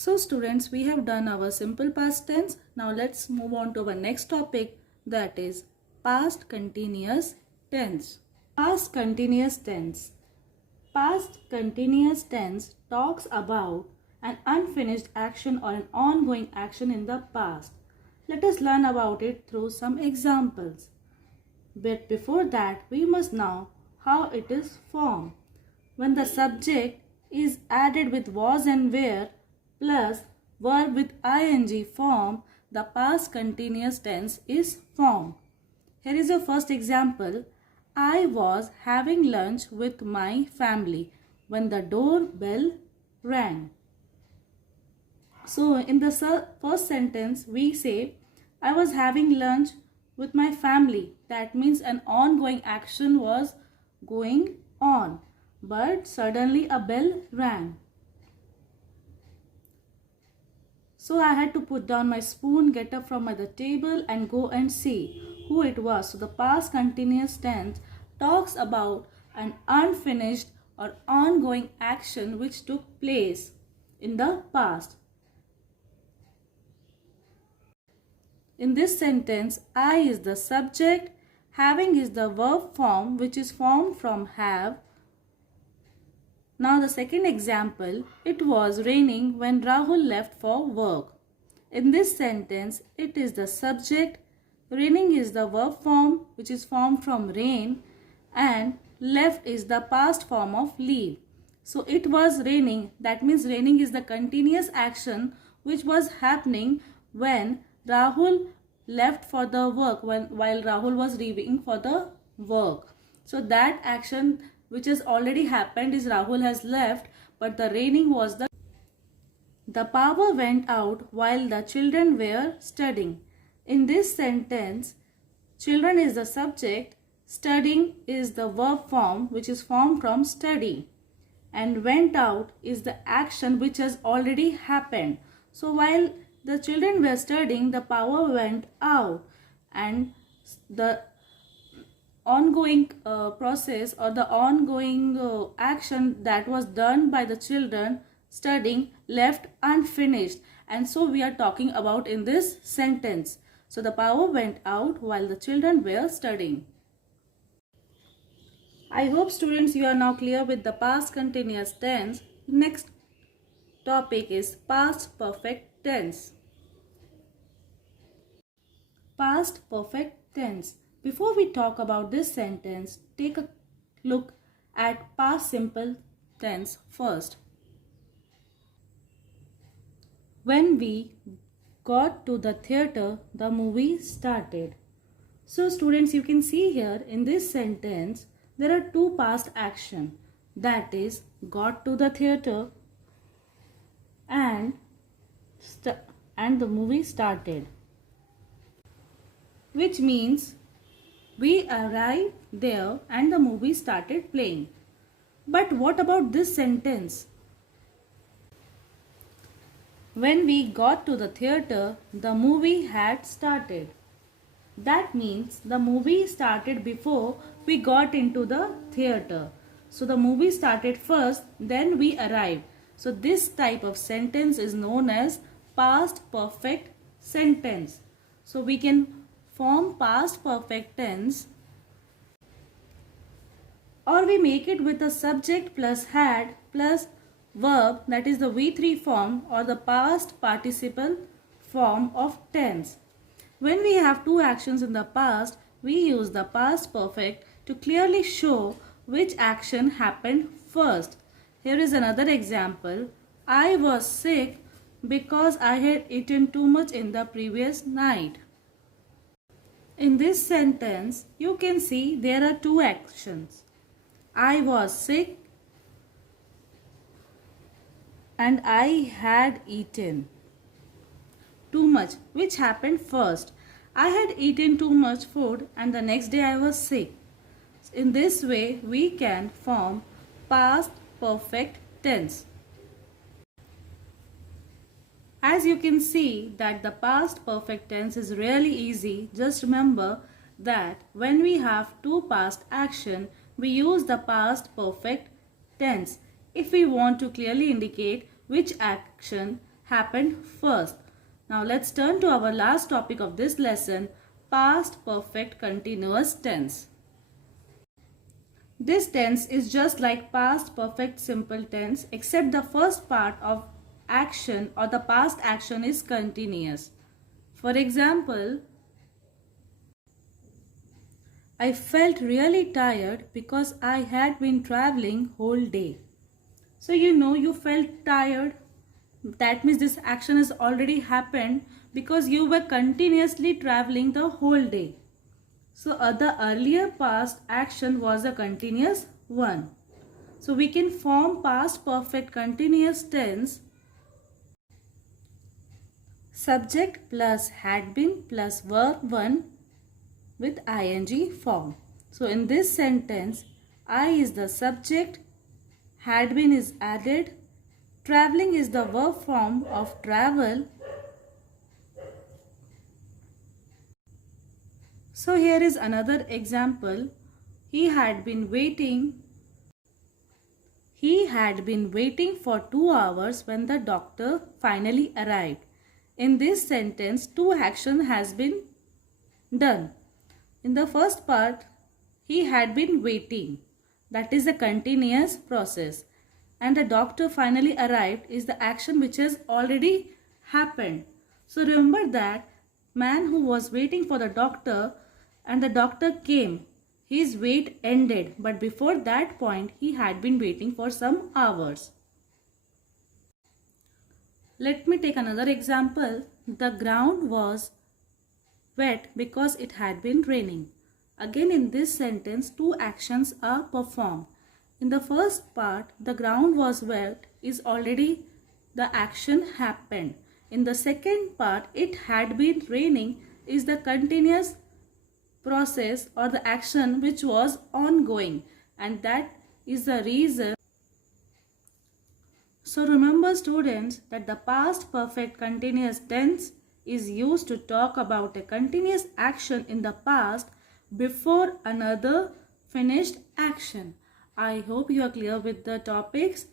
So students, we have done our simple past tense. Now let's move on to our next topic, that is past continuous tense. Past continuous tense. Past continuous tense talks about an unfinished action or an ongoing action in the past. Let us learn about it through some examples. But before that, we must know how it is formed. When the subject is added with was and were plus verb with ing form, the past continuous tense is formed. Here is your first example. I was having lunch with my family when the doorbell rang. So in the first sentence we say I was having lunch with my family. That means an ongoing action was going on, but suddenly a bell rang. So I had to put down my spoon, get up from the table and go and see who it was. So the past continuous tense talks about an unfinished or ongoing action which took place in the past. In this sentence, I is the subject, having is the verb form which is formed from have. Now the second example, it was raining when Rahul left for work. In this sentence, it is the subject, raining is the verb form which is formed from rain, and left is the past form of leave. So it was raining, that means raining is the continuous action which was happening when Rahul left for the work, while Rahul was leaving for the work. So that action which has already happened is Rahul has left, but the raining was the power went out while the children were studying. In this sentence, children is the subject, studying is the verb form which is formed from study, and went out is the action which has already happened. So while the children were studying, the power went out, and the ongoing process or the ongoing action that was done by the children studying left unfinished, and so we are talking about in this sentence. So the power went out while the children were studying. I hope students you are now clear with the past continuous tense. Next topic is past perfect tense. Past perfect tense. Before we talk about this sentence, take a look at past simple tense first. When we got to the theater, the movie started. So students, you can see here in this sentence, there are two past action, that is got to the theater and the movie started, which means we arrived there and the movie started playing. But what about this sentence? When we got to the theater, the movie had started. That means the movie started before we got into the theater. So the movie started first, then we arrived. So this type of sentence is known as past perfect sentence. So we can form past perfect tense, or we make it with a subject plus had plus verb, that is the V3 form or the past participle form of tense. When we have two actions in the past, we use the past perfect to clearly show which action happened first. Here is another example. I was sick because I had eaten too much in the previous night. In this sentence, you can see there are two actions. I was sick and I had eaten too much. Which happened first? I had eaten too much food and the next day I was sick. In this way, we can form past perfect tense. As you can see that the past perfect tense is really easy. Just remember that when we have two past action, we use the past perfect tense if we want to clearly indicate which action happened first. Now let's turn to our last topic of this lesson, past perfect continuous tense. This tense is just like past perfect simple tense, except the first part of action or the past action is continuous. For example, I felt really tired because I had been traveling whole day. So you felt tired. That means this action has already happened because you were continuously traveling the whole day. So the earlier past action was a continuous one. So we can form past perfect continuous tense subject plus had been plus verb 1 with ing form. So in this sentence, I is the subject, had been is added, traveling is the verb form of travel. So here is another example. He had been waiting for 2 hours when the doctor finally arrived. In this sentence, two action has been done. In the first part, he had been waiting. That is a continuous process. And the doctor finally arrived is the action which has already happened. So remember that man who was waiting for the doctor and the doctor came. His wait ended, but before that point he had been waiting for some hours. Let me take another example. The ground was wet because it had been raining. Again in this sentence, two actions are performed. In the first part, the ground was wet is already the action happened. In the second part, it had been raining is the continuous process or the action which was ongoing, and that is the reason. So remember students that the past perfect continuous tense is used to talk about a continuous action in the past before another finished action. I hope you are clear with the topics.